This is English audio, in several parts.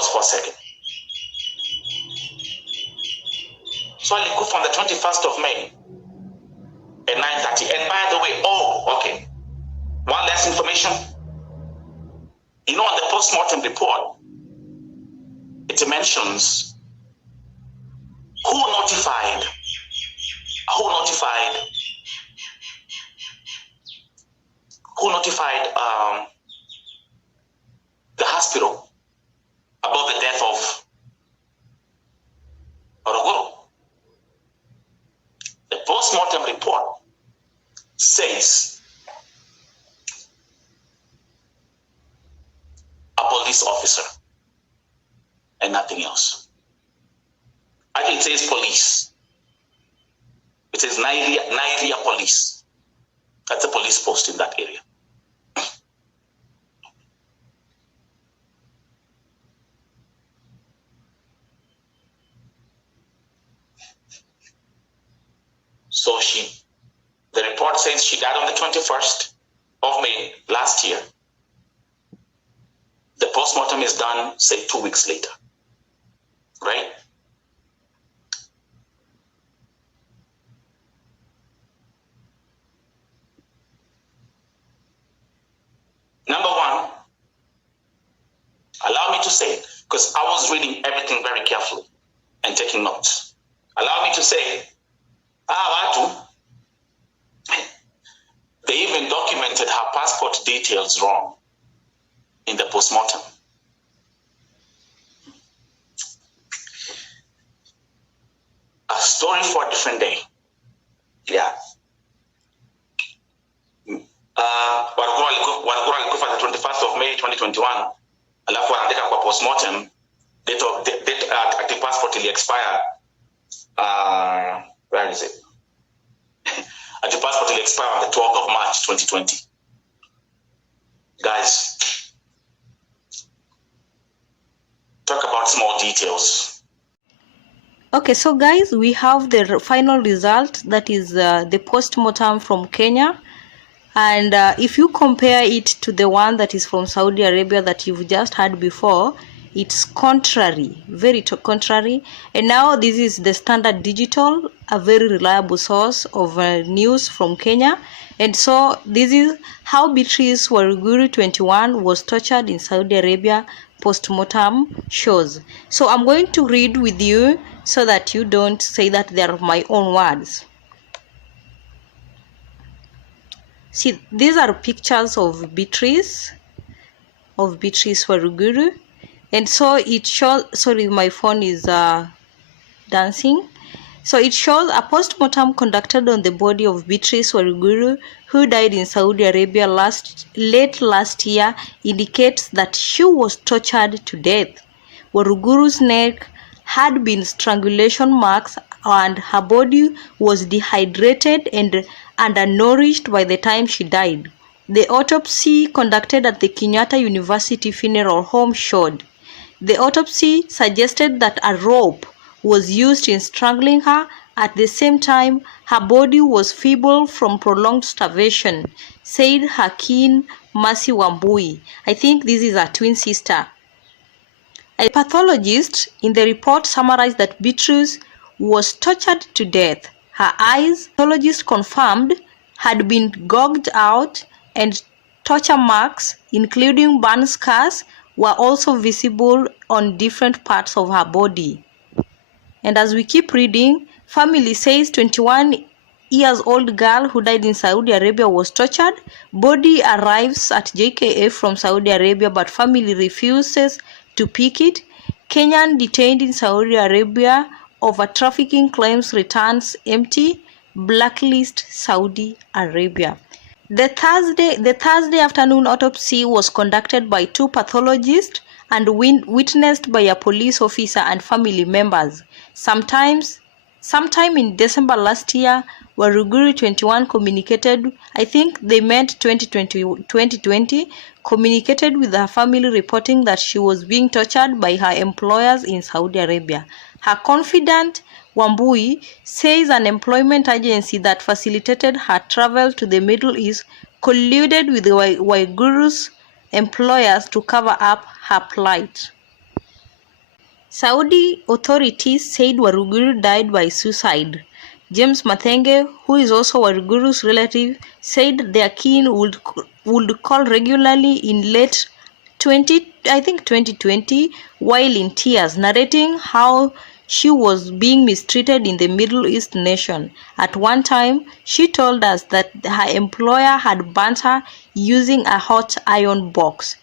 Pause for a second. So I go from the 21st of May at 9:30. And by the way, okay. One last information. You know, on the postmortem report, it mentions who notified the hospital about the death of Waruguru. The postmortem report says a police officer and nothing else. I think it says police. It says Nairia Police. That's a police post in that area. So the report says she died on the 21st of May last year. The postmortem is done, say, 2 weeks later, right? Number one, allow me to say, because I was reading everything very carefully and taking notes. Allow me to say, they even documented her passport details wrong in the postmortem. A story for a different day. Yeah. Waruguru alikufa the 21st of May 2021. Alafu anaandika kwa postmortem date the passport ili expire. Where is it? The passport will expire on the 12th of March 2020. Guys, talk about small details. Okay, so guys, we have the final result, that is the postmortem from Kenya. And if you compare it to the one that is from Saudi Arabia that you've just heard before, it's contrary, very contrary. And now this is the Standard Digital, a very reliable source of news from Kenya. And so this is how Beatrice Waruguru 21 was tortured in Saudi Arabia, postmortem shows. So I'm going to read with you so that you don't say that they are my own words. See, these are pictures of Beatrice Waruguru. And so it shows, sorry, my phone is dancing. So it shows a postmortem conducted on the body of Beatrice Waruguru, who died in Saudi Arabia late last year, indicates that she was tortured to death. Waruguru's neck had been strangulation marks and her body was dehydrated and undernourished by the time she died. The autopsy conducted at the Kenyatta University Funeral Home showed. The autopsy suggested that a rope was used in strangling her. At the same time, her body was feeble from prolonged starvation, said her kin Mercy Wambui. I think this is her twin sister. A pathologist in the report summarized that Beatrice was tortured to death. Her eyes, pathologist confirmed, had been gouged out, and torture marks, including burn scars, were also visible on different parts of her body. And as we keep reading, family says 21-year-old girl who died in Saudi Arabia was tortured. Body arrives at JKF from Saudi Arabia, but family refuses to pick it. Kenyan detained in Saudi Arabia over trafficking claims returns empty. Blacklist Saudi Arabia. The Thursday afternoon autopsy was conducted by two pathologists and witnessed by a police officer and family members. Sometime in December last year, Waruguru 21 communicated, I think they meant 2020, communicated with her family reporting that she was being tortured by her employers in Saudi Arabia. Her confidant, Wambui, says an employment agency that facilitated her travel to the Middle East colluded with Waiguru's employers to cover up her plight. Saudi authorities said Waruguru died by suicide. James Mathenge, who is also Waruguru's relative, said their kin would call regularly in late 2020 while in tears, narrating how she was being mistreated in the Middle East nation. At one time, she told us that her employer had burnt her using a hot iron box.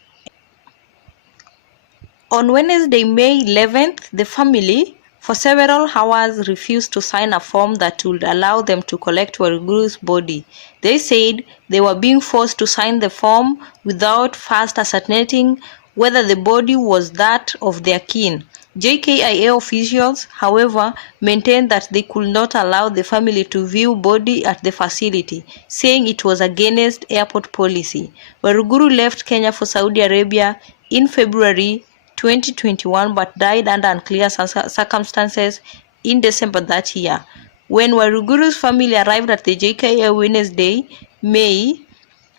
On Wednesday, May 11th, the family, for several hours, refused to sign a form that would allow them to collect Waruguru's body. They said they were being forced to sign the form without first ascertaining whether the body was that of their kin. JKIA officials, however, maintained that they could not allow the family to view body at the facility, saying it was against airport policy. Waruguru left Kenya for Saudi Arabia in February 2021 but died under unclear circumstances in December that year. When Waruguru's family arrived at the JKIA Wednesday, May,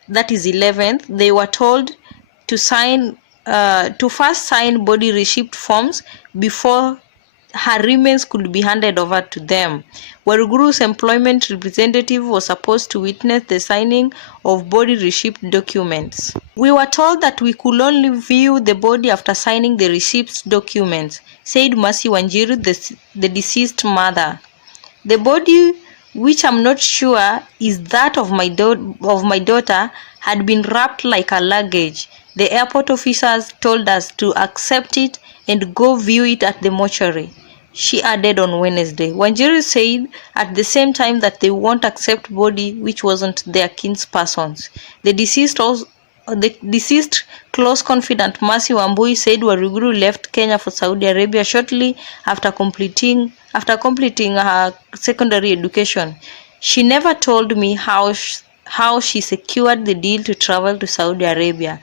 that is 11th, they were told to first sign body receipt forms before her remains could be handed over to them. Waruguru's employment representative was supposed to witness the signing of body receipt documents. We were told that we could only view the body after signing the receipt documents, said Mercy Wanjiru, the deceased mother. The body, which I'm not sure is that of my daughter, had been wrapped like a luggage. The airport officers told us to accept it and go view it at the mortuary, she added on Wednesday. Wanjiru said at the same time that they won't accept body which wasn't their kin's persons. The deceased close confidant Mercy Wambui said Waruguru left Kenya for Saudi Arabia shortly after completing her secondary education. She never told me how she secured the deal to travel to Saudi Arabia,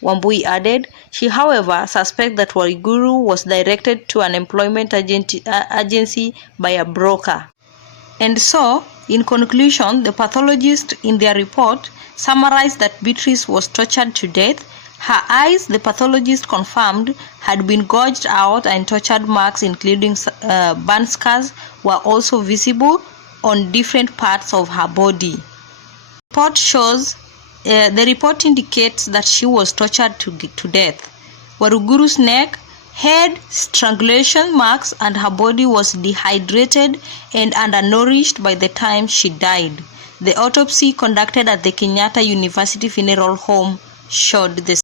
Wambui added. She, however, suspects that Waruguru was directed to an employment agency by a broker. And so, in conclusion, the pathologist in their report summarized that Beatrice was tortured to death. Her eyes, the pathologist confirmed, had been gouged out and tortured marks including burn scars were also visible on different parts of her body. The report indicates that she was tortured to death. Waruguru's neck had strangulation marks and her body was dehydrated and undernourished by the time she died. The autopsy conducted at the Kenyatta University Funeral Home showed this.